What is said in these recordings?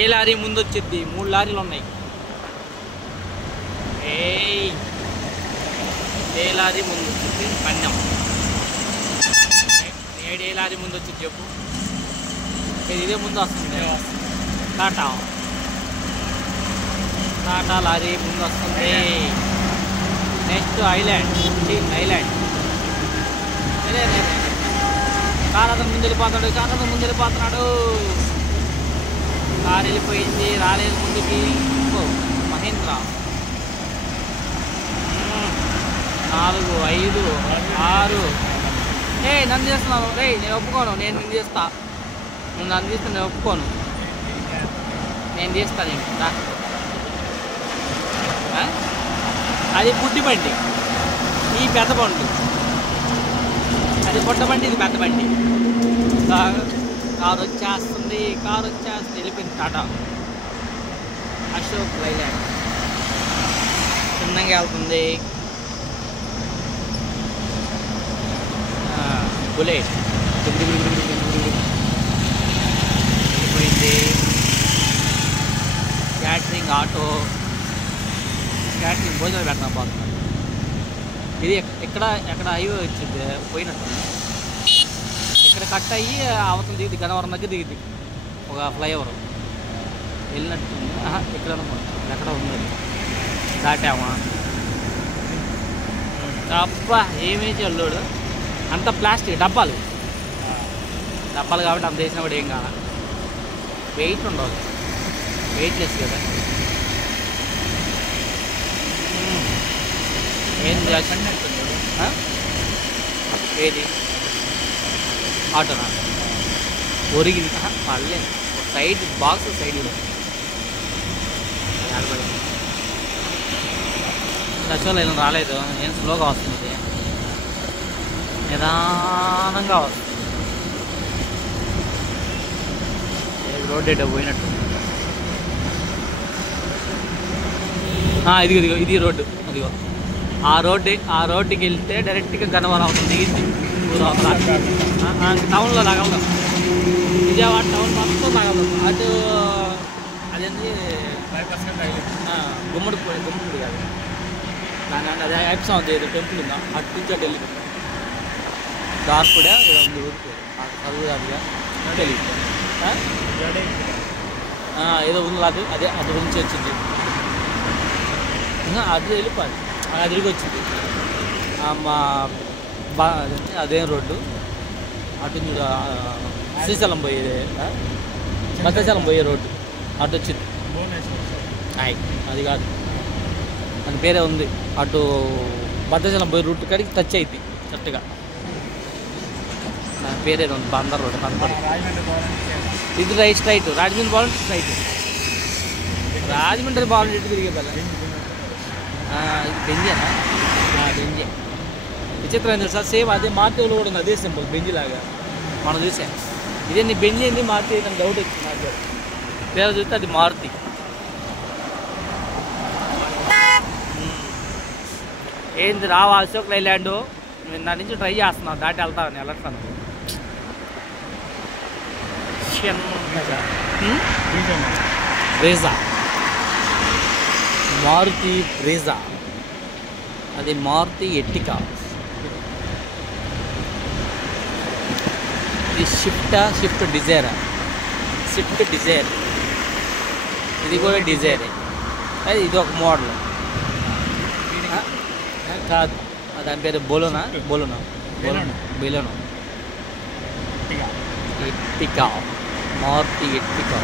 ఏ lorry ముందు వచ్చింది, 3 లారీలు ఉన్నాయి. ఏ లారీ ముందు వచ్చింది పందెం. ఏ లారీ ముందు వచ్చింది చెప్పు. ఇదే ముందు వస్తుంది. టాటా లారీ ముందు వస్తుంది. Next island. కార్ అతను ముందు వెళ్ళిపోతున్నాడు. కార్ వెళ్ళిపోయింది, రాలేదు ముందుకి. మహేంద్ర 4, 5, 6. నన్ను చేస్తున్నాను రే, నేను ఒప్పుకోను. నేను నిన్ను చేస్తా. నువ్వు నన్ను చేస్తే నేను ఒప్పుకోను. నేను చేస్తాను. ఏంటి అది బుడ్డి బండి, ఈ పెద్ద బండి. అది పొట్ట బండి, ఇది పెద్ద బండి. కారు వచ్చేస్తుంది. వెళ్ళిపోయింది టాటా. అశోక్ లైలాండ్ చిన్నగా వెళ్తుంది. బుల్లెట్ వెళ్ళిపోయింది. Catering auto. క్యాటరింగ్ భోజనం పెడతాం పోతున్నాం. ఇది ఎక్కడ హైవే వచ్చింది పోయినట్టు. ఇక్కడ కట్ అయ్యి అవతల దిగుద్ది, గన్నవరం దగ్గర దిగుద్ది ఒక ఫ్లైఓవర్ వెళ్ళినట్టుంది. ఇక్కడ ఎక్కడ ఉంది, దాటామా? అబ్బా ఏమేం చల్లోడు. అంత ప్లాస్టిక్ డబ్బాలు కాబట్టి అంత వేసినా కూడా ఏం కాదు. వెయిట్ ఉండదు, వెయిట్లెస్ కదా. ఏం ఏది ఆటోనా ఒరిగింది మళ్ళీ సైడ్ బాక్స్ సైడ్లో దశలో ఏం రాలేదు. ఏం స్లోగా వస్తుంది, నిదానంగా వస్తుంది. రోడ్ ఎటో పోయినట్టు. ఇదిగో ఇది రోడ్డు. అదిగో ఆ రోడ్డుకి వెళ్తే డైరెక్ట్గా గన్నవరం అవుతుంది. దిగింది టౌన్లో తగలదు. విజయవాడ టౌన్ మొత్తం తగలదు. అటు అదేంటి గుమ్మడి కాదు దాని అంటే అదే ఐప్సం ఏదో టెంపుల్ ఉందా, అటు నుంచి అటు వెళ్ళి దార్పుడే ఉంది ఊరికి. చదువు కాదుగా తెలియదు ఏదో ఉంది. అదే అటు నుంచి వచ్చింది. అది వెళ్ళిపోయింది. అది తిరిగి వచ్చింది. మా అదేం రోడ్డు అటు శ్రీశైలం పోయేది, భద్రాచలం పోయే రోడ్డు అటు వచ్చింది. అది కాదు, దాని పేరే ఉంది. అటు భద్రాచలం పోయే రూట్ కాడికి టచ్ అయింది కరెక్ట్గా. దాని పేరేదో ఉంది, బందర్ రోడ్డు కనపడు. ఇది స్ట్రైట్ రాజమండ్రి బాగుంటుంది. స్ట్రైట్ రాజమండ్రి బాగుంటుంది. ఇటు తిరిగే పద. ఇది బెంజేనా? బెంజే. విచిత్రం తెలుసా, సేమ్ అదే మారుతిలో కూడా ఉంది. అదే సింపుల్ బెంజిలాగా మనం చూసాం. ఇదే నీ బెంజి ఏంది మారుతి అయితే డౌట్ వచ్చింది నాకు. పేరు చూస్తే అది మారుతి. ఏంది రావా అశోక్ లైలాండ్? నేను దాని నుంచి ట్రై చేస్తున్నాను, దాటి వెళ్తాను. బ్రేజా, మారుతి బ్రేజా. అది మారుతి ఎట్టికా. ఇది స్విఫ్ట్ డిజైర్. ఇది కూడా డిజైరే. అది ఇది ఒక మోడల్ కాదు. దాని పేరు బొలోనా ఎట్టికా. మారుతి ఎట్టికా.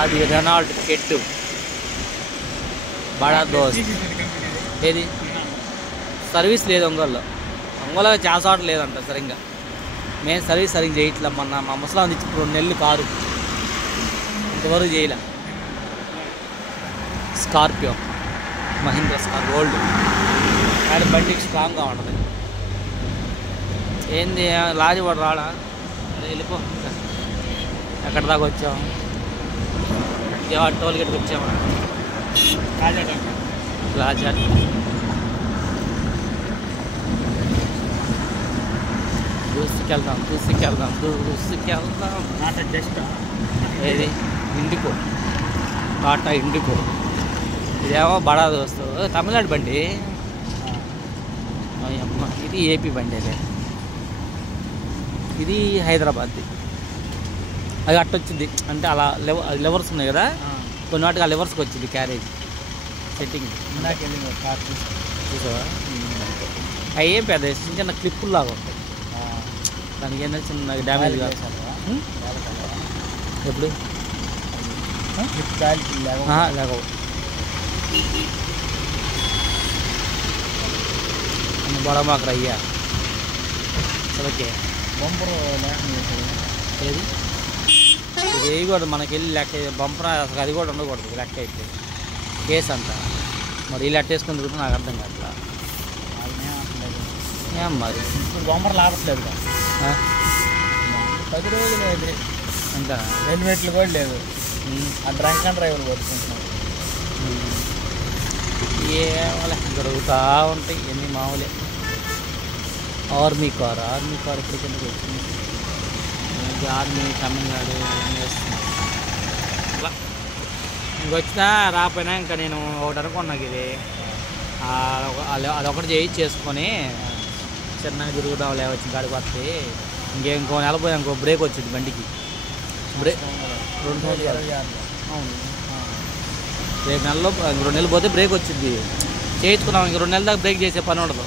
అది రెనాల్డ్ కెట్టు. బడా దోస్త్. ఏది సర్వీస్ లేదు ఒంగోలులో చాలా చోట్ల లేదంట సరిగ్గా. మేము సర్వీస్ సరిగ్గా చేయట్లే. మొన్న మా ముసలాం తెచ్చి 2 నెలలు కారు ఇంతవరకు చేయలే. Scorpio, Mahindra Scorpio old. ఆయన బండికి స్ట్రాంగ్గా ఉంటుంది. ఏంది లారీ వాడు రాడా? వెళ్ళిపో. ఎక్కడి దాకా వచ్చాము? విజయవాడ టోల్ గేట్కి వచ్చామా? రాజా దూసుకెళ్దాం జస్ట్ ఏది ఇండికో, టాటా ఇండికో. ఇదేమో బడా దోస్తు తమిళనాడు బండి. అమ్మ ఇది ఏపీ బండి. అదే ఇది హైదరాబాద్ది. అది అట్టొచ్చింది అంటే అలా లెవర్స్ ఉన్నాయి కదా, కొన్ని వాటికి ఆ లెవర్స్కి వచ్చింది క్యారేజ్ సెట్టింగ్. చూసావా? అవి ఏం పెద్ద చిన్న క్లిప్పులు లాగా ఉంటాయి. దానికి ఏంటంటే చిన్న డ్యామేజ్ కాదు. ఎప్పుడు లేకవు బొడమాకర అయ్యా ఓకే. ఏది ఇది వేయకూడదు మనకి వెళ్ళి లెక్క బంపర్ అసలు అది కూడా ఉండకూడదు లెక్క అయితే కేసు అంతా. మరి వీళ్ళు అట్టేసుకుని తిరుగుతుంది నాకు అర్థం కావట్లా ఏం మరి బంపర్ లాభట్లేదు 10 రోజులు అది అంతా హెల్మెట్లు కూడా లేదు. ఆ డ్రంక్ అండ్ డ్రైవర్ పట్టుకుంటున్నారు. ఏమో జరుగుతూ ఉంటాయి ఎన్ని మామూలే. ఆర్మీ కార్ ఇప్పుడు కిందకి వచ్చింది. ఆర్మీ తమిళనాడు అన్నీ వస్తుంది. అలా ఇంకొచ్చినా రాకపోయినా ఇంకా నేను ఒకటి అనుకున్నాను ఇది అదొకటి చేసుకొని చిన్నగా తిరుగుదాం వచ్చిన కాడికి వస్తే ఇంకో నెల పోయి ఇంకో బ్రేక్ వచ్చింది బండికి. బ్రేక్ 2 సంవత్సరాలు. అవును, రేపు 2 నెలలు పోతే బ్రేక్ వచ్చింది. చేయించుకున్నాం. ఇంక 2 నెలల దాకా బ్రేక్ చేసే పని ఉండదు.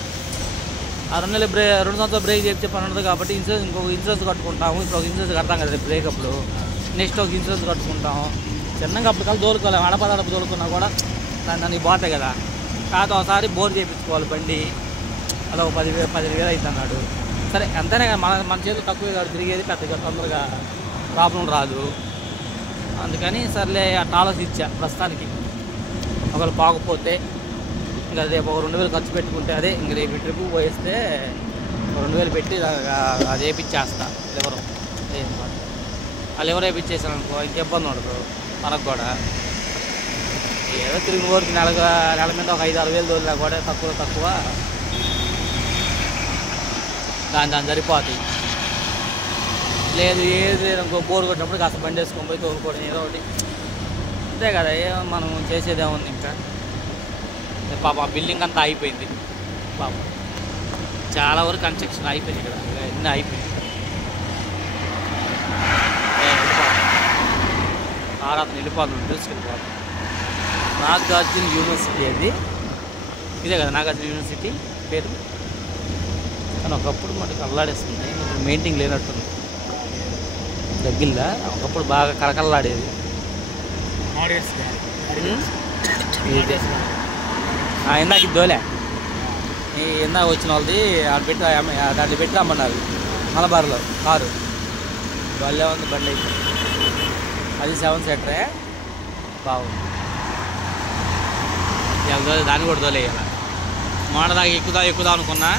ఆ 2 సంవత్సరాలు బ్రేక్ చేసే పని ఉండదు కాబట్టి ఇంకొక ఇన్సూరెన్స్ కట్టుకుంటాము. ఇప్పుడు ఒక ఇన్సూరెన్స్ కడతాం కదా బ్రేక్ అప్పుడు, నెక్స్ట్ ఒక ఇన్సూరెన్స్ కట్టుకుంటాము. చిన్నగా అప్పుడు కలిసి తోలుకోలేము. అడపదడపు తోలుకున్నా కూడా దానికి పోతాయి కదా. కాదు ఒకసారి బోర్ చేయించుకోవాలి బండి. అలా 15,000 అవుతుంది అన్నాడు. సరే ఎంతైనా కానీ మన చేతులు తక్కువే కాదు తిరిగేది, పెద్దగా తొందరగా ప్రాబ్లం రాదు. అందుకని సర్లే అట్లా ఆలోచించా. ప్రస్తుతానికి ఒకవేళ బాగపోతే ఇంకా రేపు ఒక 2,000 ఖర్చు పెట్టుకుంటే అదే ఇంక రేపు ట్రిప్పు పోయేస్తే 2,000 పెట్టి అది వేయించేస్తా లివరు. ఆ లివర్ వేయించేసాను అనుకో ఇంక ఇబ్బంది ఉండదు మనకు కూడా. ఏదో తిరిగి ఊరికి నెల మీద ఒక 5-6 వేలు తోలినా కూడా తక్కువ దాని సరిపోతాయి. లేదు ఏది ఇంకో బోర్ కొట్టినప్పుడు కాస్త బండి వేసుకొని పోయి తోలుకోవడం ఏదో ఒకటి అంతే కదా. మనం చేసేదేముంది ఇంకా. పాప బిల్డింగ్ అంతా అయిపోయింది. పాప చాలా వరకు కన్స్ట్రక్షన్ అయిపోయింది ఇక్కడ, అన్నీ అయిపోయింది. అతను వెళ్ళిపోతుంది, తీసుకెళ్ళిపోతుంది. నాగార్జున యూనివర్సిటీ అది ఇదే కదా నాగార్జున యూనివర్సిటీ పేరు. కానీ ఒకప్పుడు మనకి అల్లాడేస్తుంది, ఇప్పుడు మెయింటైన్ లేనట్టుంది. దగ్గిల్లా ఒకప్పుడు బాగా కలకల్లాడేది. ఇందాక దోలే ఇందాక వచ్చిన వాళ్ళది దాంట్లో పెట్టి రమ్మన్నారు మలబార్లో కారు. వాళ్ళే ఉంది బండి అయితే. అది 7 సీటరే బాగుంది. దాన్ని కూడా దోలేయాలి. మాడదాకా ఎక్కుదాం అనుకున్నా